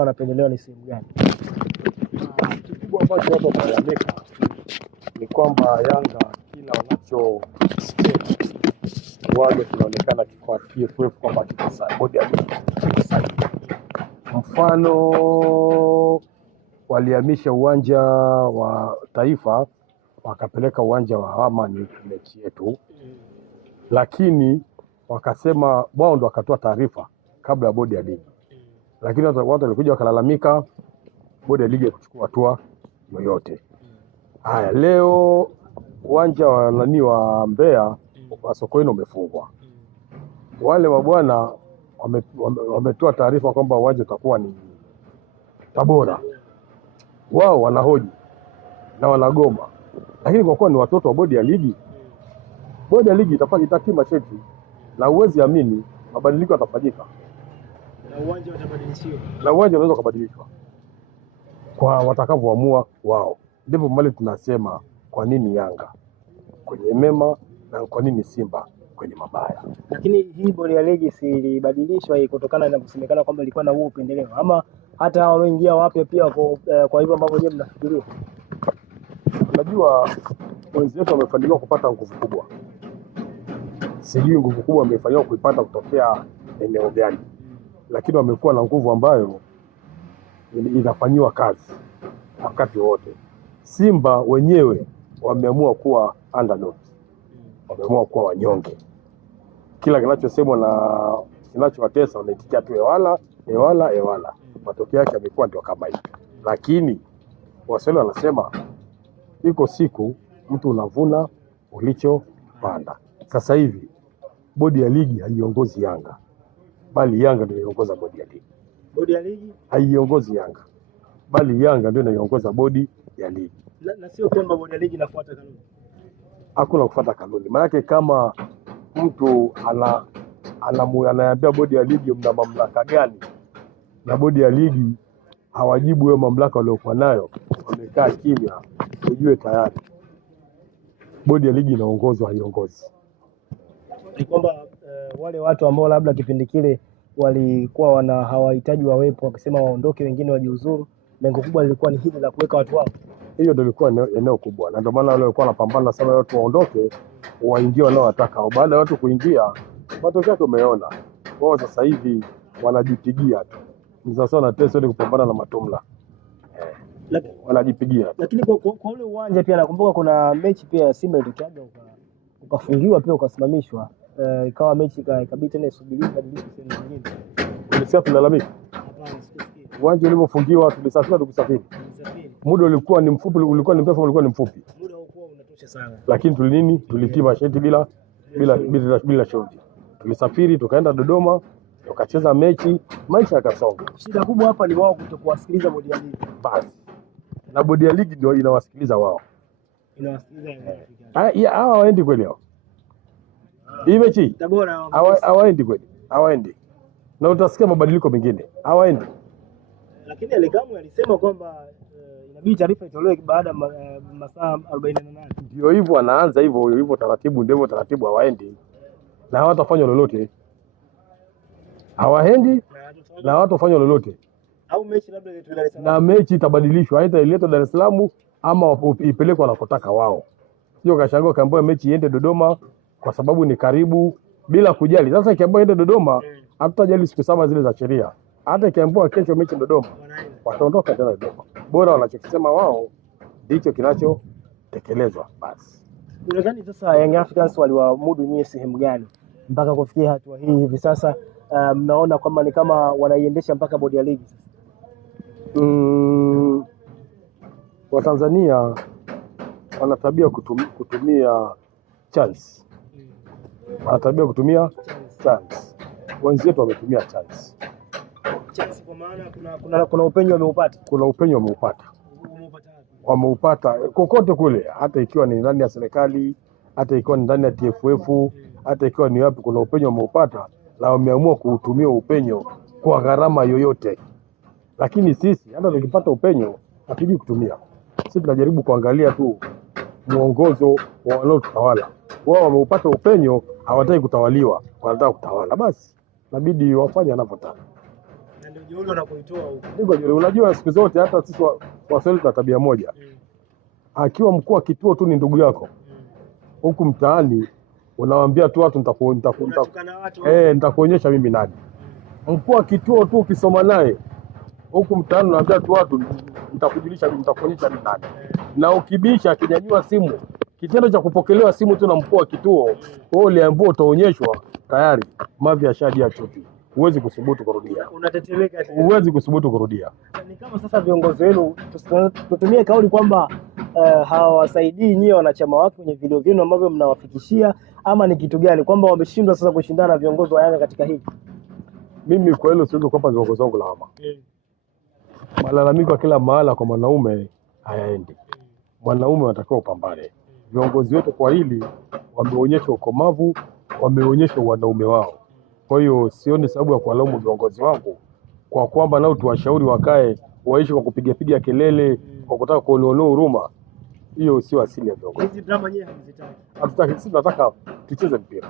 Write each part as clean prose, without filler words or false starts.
Yanga wanapendelewa ni sehemu gani? Kikubwa ambacho watu wanalalamika ni kwamba Yanga kila wanachosikia wale kinaonekana kwa TFF kwamba bodi ya ligi. Mfano walihamisha uwanja wa Taifa wakapeleka uwanja wa Amani mechi yetu, lakini wakasema wao ndo wakatoa taarifa kabla ya bodi ya ligi, lakini watu walikuja wakalalamika, bodi ya ligi kuchukua hatua yoyote. Haya, leo uwanja wa nani wa Mbeya wa Sokoine umefungwa. Wale mabwana wametoa taarifa kwamba uwanja utakuwa ni Tabora. Wao wanahoji na wanagoma, lakini kwa kuwa ni watoto wa bodi ya ligi, bodi ya ligi itatii masharti na uwezi amini mabadiliko yatafanyika Na uwanja utabadilishwa. Na uwanja unaweza kubadilishwa kwa watakavyoamua wao. Ndipo mali tunasema kwa nini Yanga kwenye mema na kwa nini Simba kwenye mabaya. Lakini hii bodi ya ligi si ilibadilishwa kutokana na kusemekana kwamba ilikuwa na huo upendeleo, ama hata hao walioingia wapya pia kwa hivyo ambavyo nyinyi mnafikiria? Unajua wenzetu wamefanikiwa kupata nguvu kubwa. Sijui nguvu kubwa wamefanikiwa kuipata kutokea eneo gani, lakini wamekuwa na nguvu ambayo inafanywa kazi wakati wote. Simba wenyewe wameamua kuwa underdog, wameamua kuwa wanyonge. Kila kinachosemwa na kinachowatesa wanaitikia tu ewala. Matokeo yake yamekuwa ndio kama hivi. Lakini Waswahili wanasema iko siku mtu unavuna ulichopanda. Sasa hivi bodi ya ligi haiongozi Yanga, bali Yanga ndio inaongoza bodi ya ligi. Bodi ya ligi haiongozi Yanga, bali Yanga ndio inaongoza bodi ya ligi. Na sio kwamba bodi ya ligi inafuata kanuni. Hakuna kufuata kanuni. Maana kama mtu anaambia bodi ya ligi mna mamlaka gani, na bodi ya ligi hawajibu hiyo mamlaka waliokuwa nayo, wamekaa kimya, ujue tayari bodi ya ligi inaongozwa, haiongozi. Ni kwamba wale watu ambao labda kipindi kile walikuwa hawahitaji wawepo, wakisema waondoke, wengine wajiuzuru, lengo kubwa lilikuwa ni hili la kuweka watu wao. Hiyo ndio ilikuwa eneo kubwa, na ndio maana wale walikuwa wanapambana sana watu waondoke, waingie wanaowataka. Baada ya watu kuingia, matokeo yake umeona. Wao sasa hivi wanajipigia tu. Ni sasa na teso ni kupambana na matumla. Wanajipigia. Lakini kwa ule uwanja pia nakumbuka kuna mechi pia ya Simba ilitokea ukafungiwa pia ukasimamishwa. Ikawa mechi ikabidi tena isubiri badilishwe sehemu nyingine. Ulisikia kulalamika? Hapana, sisikii. Uwanja ulipofungiwa tulisafiri. Muda ulikuwa ni mfupi, ulikuwa ni mrefu, ulikuwa ni mfupi. Muda ulikuwa unatosha sana. Lakini tulitii masharti bila shoti. Tulisafiri tukaenda Dodoma, tukacheza mechi yakasonga. Shida kubwa hapa ni wao kutokuwasikiliza bodi ya ligi. Basi. Na bodi ya ligi ndio inawasikiliza wao. Inawasikiliza. Hawa waendi kweli hao. Hii mechi Tabora hawaendi kweli. Hawaendi. Na utasikia mabadiliko mengine. Hawaendi. Lakini Alikamwe alisema kwamba inabidi taarifa itolewe baada ya masaa 48. Ndio hivyo anaanza hivyo taratibu, ndio taratibu, hawaendi. Na hawatafanya lolote. Hawaendi na hawatafanya lolote. Au mechi labda iletwe Dar es Salaam. Na mechi itabadilishwa, aidha iletwe Dar es Salaam ama ipelekwe wanakotaka wao. Sio kashangaa kaambiwa mechi iende Dodoma kwa sababu ni karibu bila kujali. Sasa ikiambiwa iende Dodoma, hatutajali siku 7 zile za sheria. Hata ikiambiwa kesho mechi Dodoma, wataondoka tena Dodoma. Bora wanachokisema wao ndicho kinachotekelezwa basi. Unadhani sasa Young Africans waliwamudu nyie sehemu gani mpaka kufikia hatua hii hivi sasa? Mnaona kwamba ni kama wanaiendesha mpaka bodi ya ligi sasa? Watanzania wana tabia kutumia chance. Wanatabia kutumia chance. Wenzetu wametumia chance. Chance kwa maana kuna upenyo wameupata. Kuna upenyo wameupata. Wameupata kokote kule, hata ikiwa ni ndani ya serikali, hata ikiwa ni ndani ya TFF, hata ikiwa ni wapi, kuna upenyo wameupata na wameamua kuutumia upenyo kwa gharama yoyote. Lakini sisi hata tukipata upenyo hatujui kutumia. Sisi tunajaribu kuangalia tu muongozo wa wanaotawala. Wao wameupata upenyo, hawataki kutawaliwa, wanataka kutawala. Basi inabidi wafanye wanavyotaka. ndio jeuri unakoitoa huko. Ndio jeuri. Unajua siku zote hata sisi Waswahili tuna tabia moja. Akiwa mkuu wa kituo tu ni ndugu yako. Huku mtaani unawaambia tu watu nitakuonyesha mimi nani. Mkuu wa kituo tu ukisoma naye huku mtaani unaambia tu watu nitakujulisha mimi, nitakuonyesha mimi nani. Na ukibisha akinyanyua simu, kitendo cha kupokelewa simu tu na mkuu wa kituo, wewe uliambiwa utaonyeshwa, tayari mavi yashadia chupi. Huwezi kusubutu kurudia. Unatetemeka tena. Huwezi kusubutu kurudia. Ni kama sasa viongozi wenu tutumie kauli kwamba hawawasaidii nyie wanachama wake kwenye video vyenu ambavyo mnawafikishia, ama ni kitu gani kwamba wameshindwa sasa kushindana na viongozi wa Yanga katika hili? Mimi kwa hilo siwezi kuwapa viongozi wangu lawama. Malalamiko kila mahala kwa mwanaume hayaendi. Mwanaume anatakiwa upambane. Viongozi wetu kwa hili wameonyesha ukomavu, wameonyesha wanaume wao. Kwa hiyo sioni sababu ya kuwalaumu viongozi wangu kwa kwamba nao tuwashauri wakae waishi kwa kupiga kelele, kwa kutaka kuondoa huruma. Hiyo sio asili ya viongozi. Hizi drama nyewe hamzitaki. Hatutaki, sisi tunataka tucheze mpira.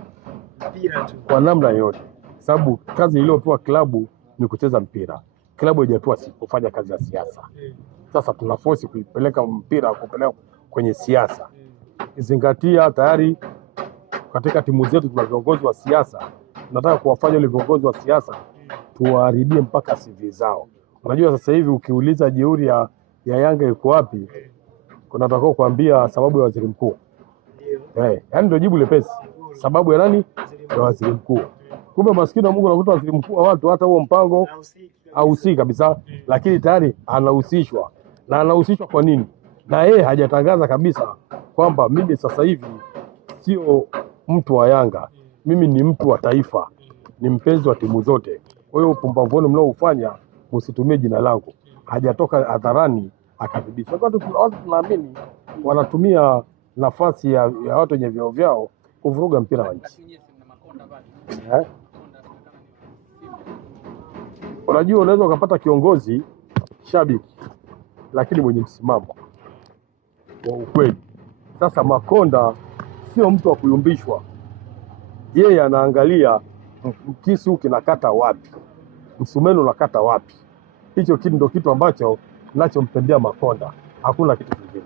Mpira tu. Kwa namna yote. Sababu kazi iliyopewa klabu ni kucheza mpira. Klabu haijapewa kufanya kazi ya siasa. Sasa tuna force kuipeleka mpira kupeleka kwenye siasa. Kizingatia tayari katika timu zetu tuna viongozi wa siasa. Tunataka kuwafanya wale viongozi wa siasa tuwaharibie mpaka CV zao. Unajua sasa hivi ukiuliza jeuri ya Yanga iko wapi, kuna atakao kuambia sababu ya waziri mkuu. Yaani ndio jibu lepesi. Sababu ya nani? Ya waziri mkuu. Kumbe maskini wa Mungu anakuta waziri mkuu wa watu hata huo mpango hahusiki kabisa, lakini tayari anahusishwa. Na anahusishwa kwa nini? Na yeye hajatangaza kabisa kwamba mimi sasa hivi sio mtu wa Yanga. Mimi ni mtu wa taifa. Ni mpenzi wa timu zote. Kwa hiyo upumbavu wenu mnaofanya msitumie jina langu. Hajatoka hadharani akadhibitisha. Watu tunaamini wanatumia nafasi ya watu wenye vyeo vyao kuvuruga mpira wa nchi. Unajua unaweza ukapata kiongozi shabiki lakini mwenye msimamo wa ukweli. Sasa Makonda sio mtu wa kuyumbishwa. Yeye anaangalia kisu kinakata wapi, msumeno unakata wapi. Hicho kitu ndio kitu ambacho ninachompendea Makonda. Hakuna kitu kingine.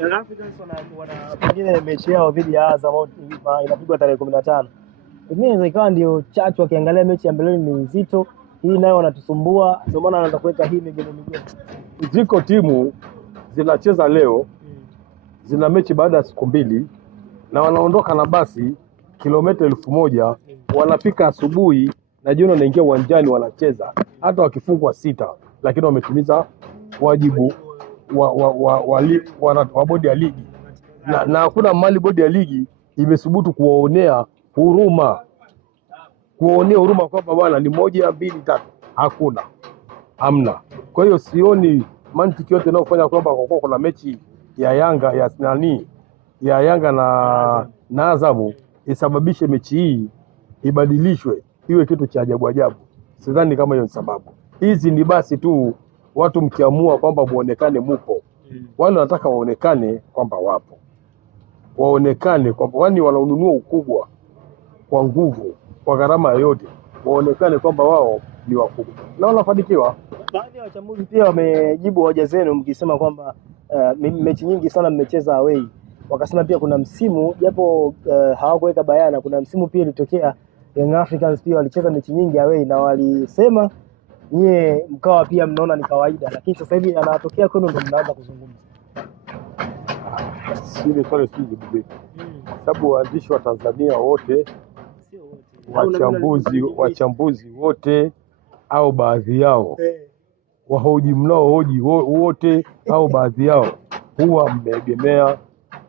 Young Africans wana pengine mechi yao dhidi ya Azam inapigwa tarehe 15. Pengine inaweza ikawa ndio chachu, akiangalia mechi ya mbeleni ni nzito. Hii nayo wanatusumbua, ndio maana anaanza kuweka hii migeni. Ziko timu zinacheza leo, zina mechi baada ya siku mbili na wanaondoka na basi kilomita 1000, wanafika asubuhi na jioni wanaingia uwanjani wanacheza. Hata wakifungwa 6 lakini wametimiza wajibu wa bodi ya ligi. Na hakuna mali bodi ya ligi imesubutu kuwaonea huruma. Kuwaonea huruma kwamba bwana ni 1, 2, 3. Hakuna. Hamna. Kwa hiyo sioni mantiki yote inayofanya kwamba kwa kuna mechi ya Yanga ya Yanga na Azamu isababishe mechi hii ibadilishwe iwe kitu cha ajabu. Sidhani kama hiyo ni sababu. Hizi ni basi tu watu mkiamua kwamba muonekane mupo. Wale wanataka waonekane kwamba wapo. Waonekane kwamba wani wanaununua ukubwa kwa nguvu, kwa gharama yoyote. Waonekane kwamba wao ni wakubwa. Na wanafanikiwa. Baadhi ya wachambuzi pia wamejibu hoja zenu mkisema kwamba mechi nyingi sana mmecheza away. Wakasema pia kuna msimu japo hawakuweka bayana, kuna msimu pia ilitokea Young Africans pia walicheza mechi nyingi away na walisema nyie mkawa pia mnaona ni kawaida, lakini sasa hivi anatokea kwenu ndio mnaanza kuzungumza. Sile swali si jibu. Sababu waandishi wa Tanzania wote, wachambuzi wote au baadhi yao, wahoji mnaohoji wote au baadhi yao huwa mmeegemea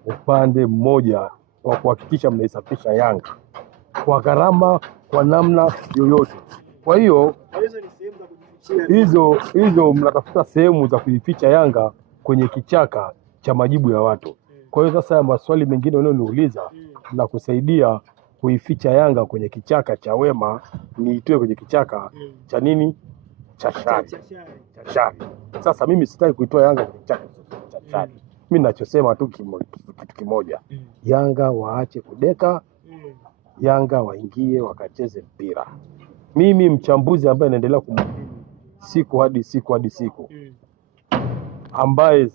upande mmoja wa kuhakikisha mnaisafisha Yanga kwa gharama, kwa namna yoyote. Kwa hiyo hizo mnatafuta sehemu za kuificha Yanga kwenye kichaka cha majibu ya watu. Kwa hiyo sasa maswali mengine unayoniuliza na kusaidia kuificha Yanga kwenye kichaka cha wema, niitoe kwenye kichaka cha nini? Cha shari. Sasa mimi sitaki kuitoa Yanga kwenye kichaka cha shari. Mimi ninachosema tu kitu kimoja. Yanga waache kudeka. Yanga waingie wakacheze mpira. Mimi mchambuzi ambaye naendelea kumwamini siku hadi siku ambaye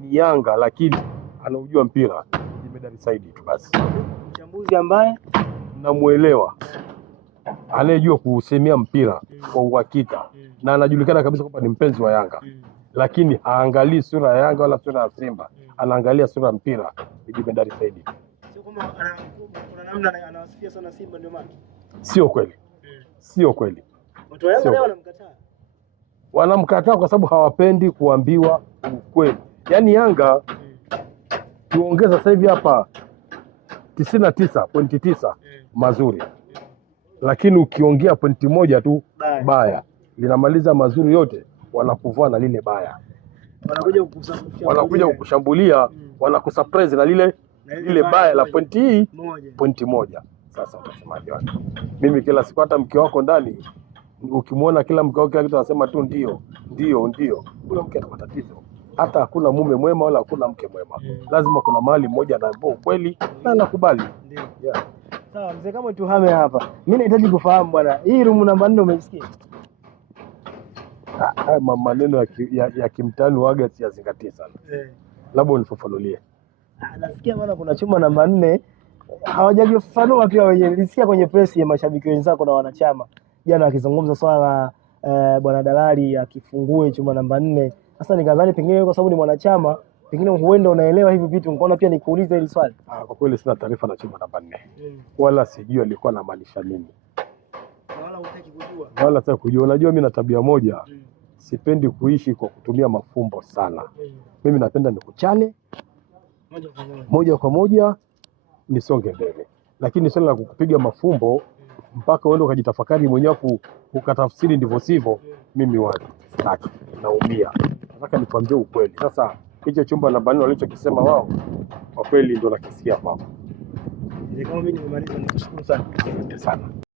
ni Yanga lakini anaujua mpira ni Medari Saidi tu basi. Mchambuzi ambaye namuelewa, anayejua kusemea mpira kwa uhakika na anajulikana kabisa kwamba ni mpenzi wa Yanga, lakini haangalii sura ya Yanga wala sura ya Simba, anaangalia sura ya mpira, ni Medari Saidi. Sio kwamba kuna namna anawasifia sana Simba ndio maana. Sio kweli. Sio kweli. Watu wa Yanga leo wanamkataa. Wanamkataa kwa sababu hawapendi kuambiwa ukweli. Yaani Yanga tuongeza sasa hivi hapa 99.9 mazuri. Lakini ukiongea pointi moja tu baya linamaliza mazuri yote, wanakuvua na lile baya. Wanakuja kukushambulia, wanakusurprise na lile baya la pointi moja. Sasa utasemaje watu? Mimi kila siku hata mke wako ndani ukimwona kila mke wako kila kitu anasema tu ndio. Ule mke ana matatizo. Hata hakuna mume mwema wala hakuna mke mwema. Lazima kuna mahali mmoja anaambia ukweli na anakubali. Ndio. Yeah. Sawa, mzee kama tuhame hapa. Mimi nahitaji kufahamu bwana. Hii room namba 4 umeisikia? Haya maneno ya kimtani waga siyazingatie sana. Labda unifafanulie. Nasikia bwana kuna chuma namba 4 hawajajifafanua pia wenyewe. Nilisikia kwenye press ya mashabiki wenzako na wanachama jana akizungumza swala bwana Dalali akifungue chuma namba 4. Sasa nikadhani pengine kwa sababu ni mwanachama pengine huenda unaelewa hivi vitu, nikaona pia nikuulize hili swali. Kwa kweli sina taarifa na chuma namba 4. Wala sijui alikuwa anamaanisha nini. Wala hutaki kujua. Wala sitaki kujua. Unajua mimi na tabia moja. Sipendi kuishi kwa kutumia mafumbo sana. Mimi napenda nikuchane moja kwa moja nisonge mbele. Lakini swala la kukupiga mafumbo mpaka uende ukajitafakari mwenyewe ukatafsiri ndivyo sivyo, mimi watu sitaki, naumia. Nataka nikwambie ukweli. Sasa hicho chumba namba 4 walichokisema wao kwa kweli ndio nakisikia hapo. Kama mimi nimemaliza, nikushukuru sana. Asante sana.